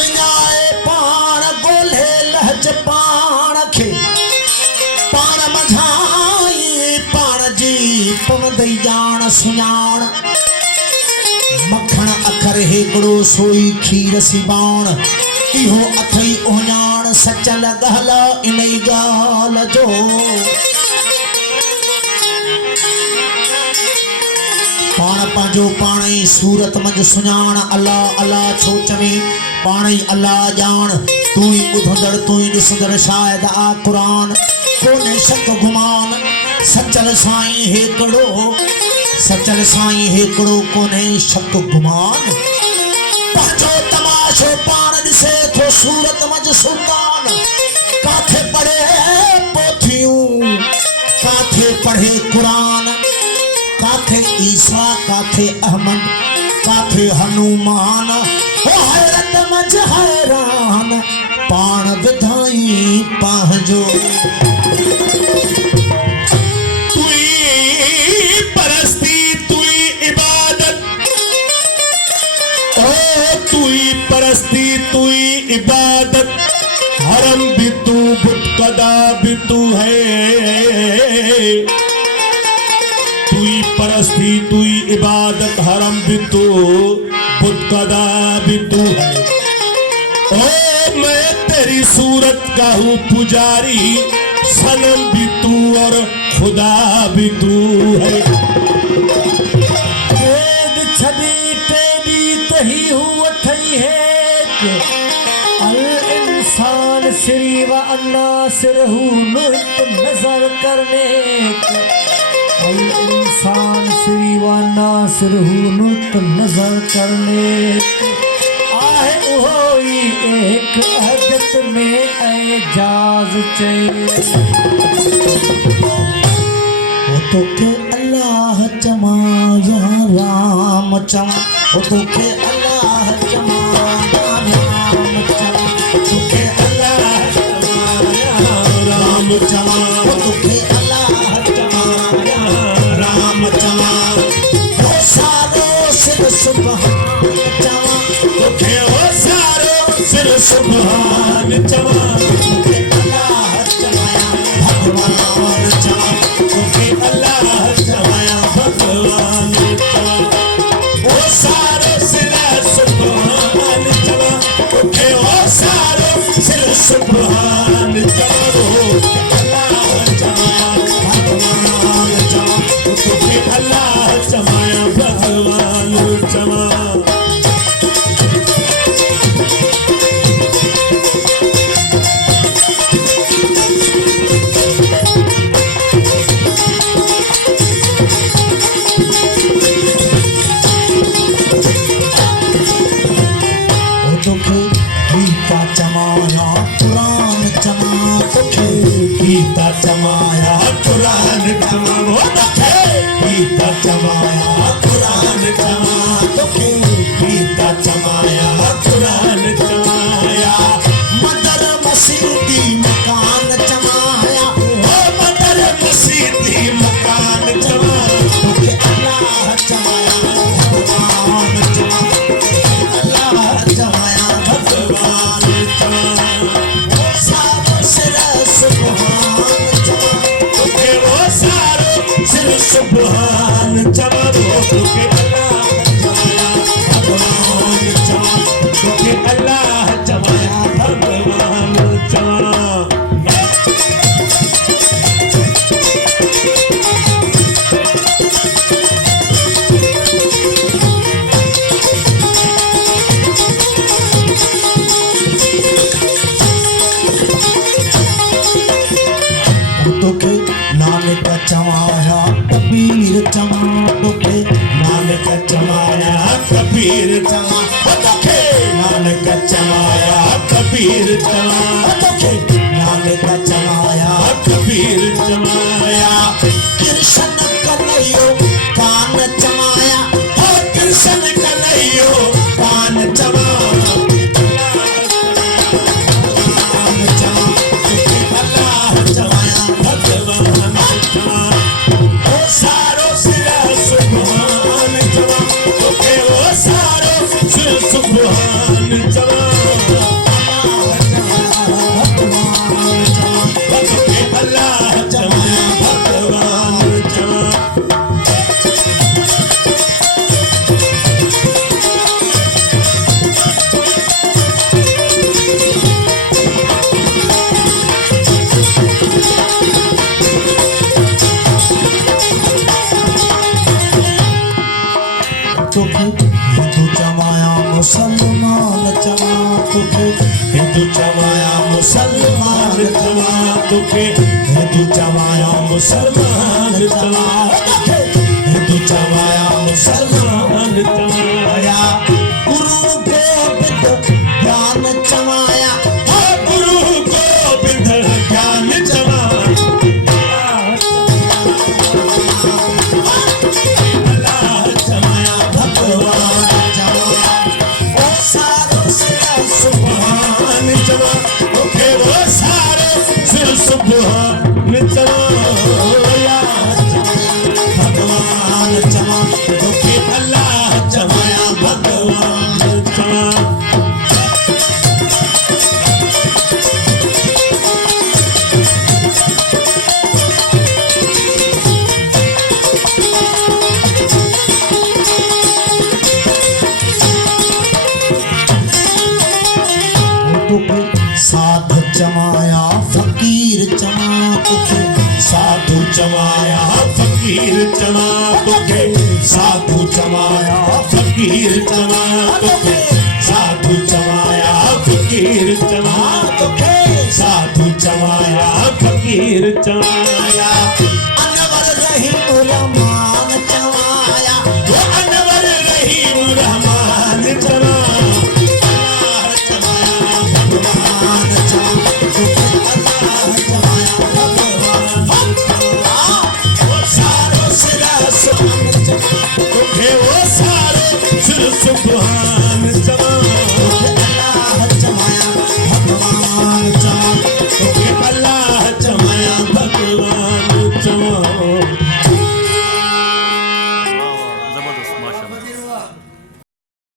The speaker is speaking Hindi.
विञाए पाण गोल्हे लहज पाण खे पाण मझाई पाण जी पवंदई ॼाण सुञाण मखण अखर हेकड़ो सोई खीर सिबाण इहो अथई ओञाण सचल ॻाल्हि इनई ॻाल्हि जो पाण पंहिंजो पाण ई सूरत मंझि सुञाण अल्लाह अल्लाह छो चवी पाण ई अल्लाह ॼाण तूं ई ॿुधंदड़ तूं ई ॾिसंदड़ शायदि आ क़ुरान कोन्हे शक गुमान सचल साईं हेकड़ो सचल साईं हेकड़ो कोन्हे शक गुमान पंहिंजो तमाशो पाण ॾिसे थो सूरत मंझि सुल्तान काथे पढ़े पोथियूं काथे पढ़े क़ुरान काथे ईसा काथे अहमद काथे हनुमान हो हैरत मच हैरान पाण विधाई पंहिंजो परस्ती तुई इबादत ओ तुई परस्ती तुई इबादत हरम भी तू बुत कदा भी तू है तुई परस्ती तुई इबादत हरम भी तू बुत कदा भी तू है ओ मैं तेरी सूरत का हूँ पुजारी सनम भी तू और खुदा भी तू है छदी टेडी तही हूँ अठई है अल इंसान सिरी व अन्नासिर हूँ नुत नजर करने अल इंसान सिरी व अन्नासिर हूँ नुत नजर करने आहे उहोई एक अहदत में एजाज वो तो के अल्लाह चमाया राम चमा वो तो के अल्लाह चमाया राम चमा तो के अल्लाह चमाया राम चमा वो तो के अल्लाह चमाया राम चमा वो सारो सिर सुभान चमा तो के वो सारो सिर सुभान चमा तो के अल्लाह चमाया भगवान चमा तो के अल्लाह चमाया भगवान चमा वो सारो सिर सुभान चमा तो के वो सारो सिर सुभान चमा तो के अल्लाह चमाया भगवान चमा तो के अल्लाह चमाया भगवान चमा गीता चमाया कुरान चमा तुखे गीता चमाया कुरान चमा वो तुखे गीता चमाया कुरान चमा तुखे गीता चमाया कुरान चमाया मदर मसीदी मकान चमाया ओ मदर मसीदी मकान चमा तुखे अल्लाह चमाया भगवान चमा अल्लाह चमाया भगवान चमा वो सारो सिर सुभान चमा तुके वो सारो सिर सुभान चमा तुके अल्लाह चमाया भगवान चमा तुके अल्लाह चमाया भगवान चमा तुके नानक चमाया कबीर चमा तुके नानक चमाया कबीर चमा तुके नानक चमाया कबीर चमा तुके नानक चमाया कबीर चमाया कृष्ण कन्हैयो कान चमाया हो कृष्ण कन्हैयो कान चमा सुभान चमा मुसलमान चवा तुखे हिंदू चवाया मुसलमान चवा तुखे हिंदू चवाया मुसलमान चवा हिंदू चवाया मुसलमान चवाया गुरु गोबिंद ज्ञान चवाया गुरु गोबिंद ज्ञान चवाया अल्लाह चवाया भगवान चवाया ओ सारो सिया सुभान चवा ओके वो सारे सिर सुभान चवाया भगवान चवा ओके अल्लाह चवाया भगवान चवा तुखे साध चमाया फकीर चमा तुखे साधु चमाया फकीर चमा तुखे साधु चमाया फकीर चमा तुखे साधु चमाया फकीर चमा तुखे साधु चमाया फकीर चमा